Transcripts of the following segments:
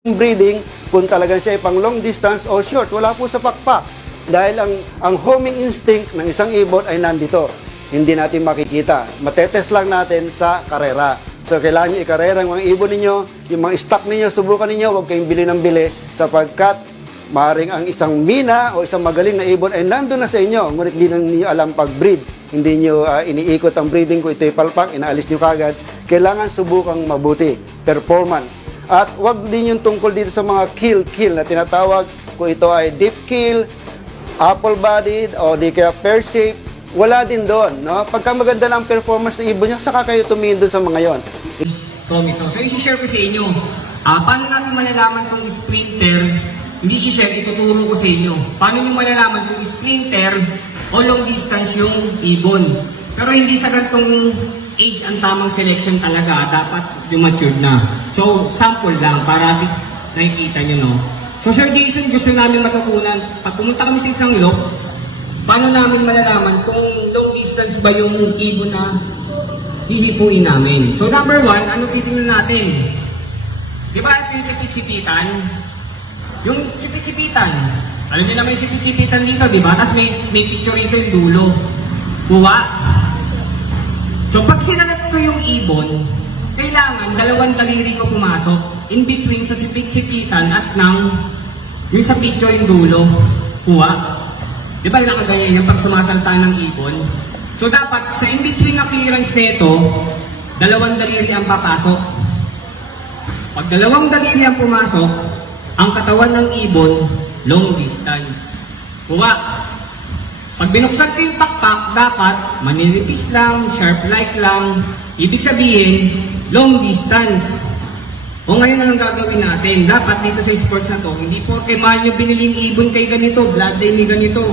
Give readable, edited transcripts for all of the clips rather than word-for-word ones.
breeding kung talagang siya ay pang long distance o short. Wala po sa pakpak. Dahil ang homing instinct ng isang ibon ay nandito. Hindi natin makikita. Matetest lang natin sa karera. So, kailangan nyo ikarera ang mga ibon ninyo, yung mga stock ninyo, subukan ninyo, huwag kayong bili ng bili sapagkat maaaring ang isang mina o isang magaling na ibon ay nandun na sa inyo, ngunit hindi na ninyo alam pag-breed. Hindi nyo iniikot ang breeding ko, ito'y palpak, inaalis nyo kagad. Kailangan subukang mabuti. Performance. At wag din yung tungkol dito sa mga kill na tinatawag, kung ito ay deep kill, apple-bodied, o di kaya pear-shape, wala din doon. No? Pagka maganda na ang performance ng ibon niya, saka kayo tumingin doon sa mga yon. Promise. So, i-share ko sa inyo. Paano namin malalaman kung sprinter? Hindi i-share, ituturo ko sa inyo. Paano nyo malalaman kung sprinter o long distance yung ibon? Pero hindi sa ganitong age ang tamang selection talaga. Dapat yung matured na. So, sample lang para at least nakikita nyo, no? So, Sir Jason, gusto namin matutunan. Pag pumunta kami sa isang lock, paano namin malalaman kung long distance ba yung ibon na hihipuin namin? So, number one, ano titingnan natin? Di ba ito yung sipit-sipitan? Yung sipit-sipitan. Alam niyo naman yung sipit-sipitan dito, di ba? Tapos may picture rito yung dulo. Kuha. So, pag sinalat ko yung ibon, kailangan dalawang daliri ko pumasok in between sa sipit-sipitan at yung sa picture yung dulo. Kuha. Di ba nakagaya yung pag sumasalta ng ibon? So, dapat sa in between na clearance nito, dalawang daliri ang papasok. Pag dalawang daliri ang pumasok, ang katawan ng ibon, long distance. Kuha. Pag binuksan ko yung pakpak, dapat maninipis lang, sharp-like lang. Ibig sabihin, long distance. O ngayon anong gagawin natin? Dapat dito sa sports na to, hindi po kay mahal nyo biniling ibon kay ganito, bloodline ni ganito.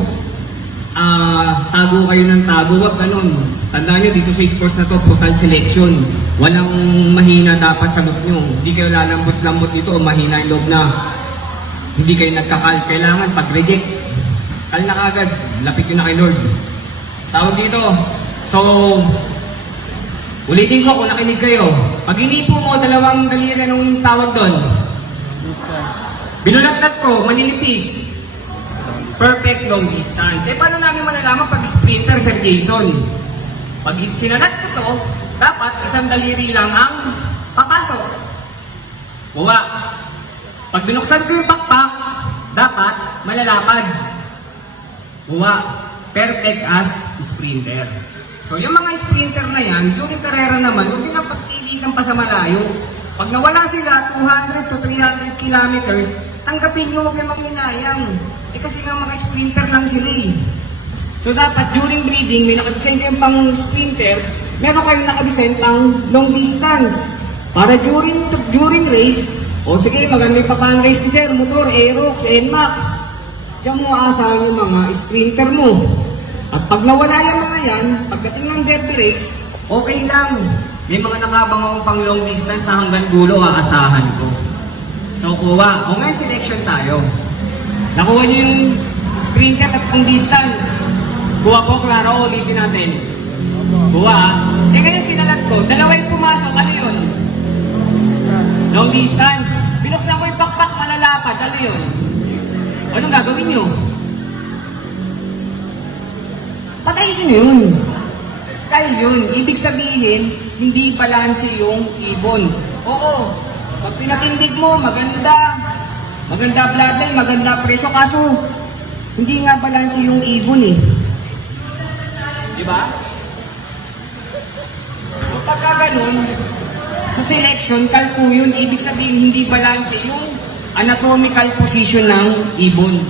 Tago kayo ng tago, wag ganun. Tandaan nyo dito sa sports na to, total selection. Walang mahina dapat sagot nyo. Hindi kayo lalambot-lambot dito o mahina yung loob na. Hindi kayo nagkakal. Kailangan pag-reject. Kal na kagad, lapit yun na kay Lord. Tawag dito. So, ulitin ko kung nakinig kayo. Pag inipo mo, dalawang daliri nung tawag doon. Binulatlat ko, manilipis. Perfect long distance. Eh, paano namin malalaman pag sprinter, Sir Jason? Pag sinalat ko to, dapat isang daliri lang ang papasok. Kuha. Pag binuksan ko yung pakpak, dapat malalapad. Kuha. Perfect as sprinter. So, yung mga sprinter na yan, during karera naman, huwag nyo pagpilitan pa sa malayo. Pag nawala sila 200 to 300 kilometers, tanggapin nyo, huwag nyo manghinayang. Eh kasi nga mga sprinter lang sila eh. So, dapat during breeding, may nakadesign kayong pang sprinter, meron kayong nakadesign pang long distance. Para during race, o sige, maganda yung papaan race ni Sir, motor, Aerox, NMAX. Diyan mo aasahan yung mga sprinter mo. At pag nawala yung mga yan, pagdating ng derby race, okay lang. May mga nakabang akong pang long distance na hanggang dulo aasahan ko. So, kuha. O ngayon, selection tayo. Nakuha nyo yung sprinter at pang distance. Kuha ko, klaro, ulitin natin. Kuha. Eh ngayon, sinalat ko. Dalawa yung pumasok. Ano yun? Long distance. Binuksan ko yung pakpak, malalapad. Ano yun? Anong gagawin nyo? Patayin nyo yun. Dahil yun, ibig sabihin, hindi balanse yung ibon. Oo, pag pinatindig mo, maganda bloodline, maganda preso, kaso hindi nga balanse yung ibon eh. Diba? So pagka ganun, sa selection, kalpo yun, ibig sabihin hindi balanse yung anatomical position ng ibon.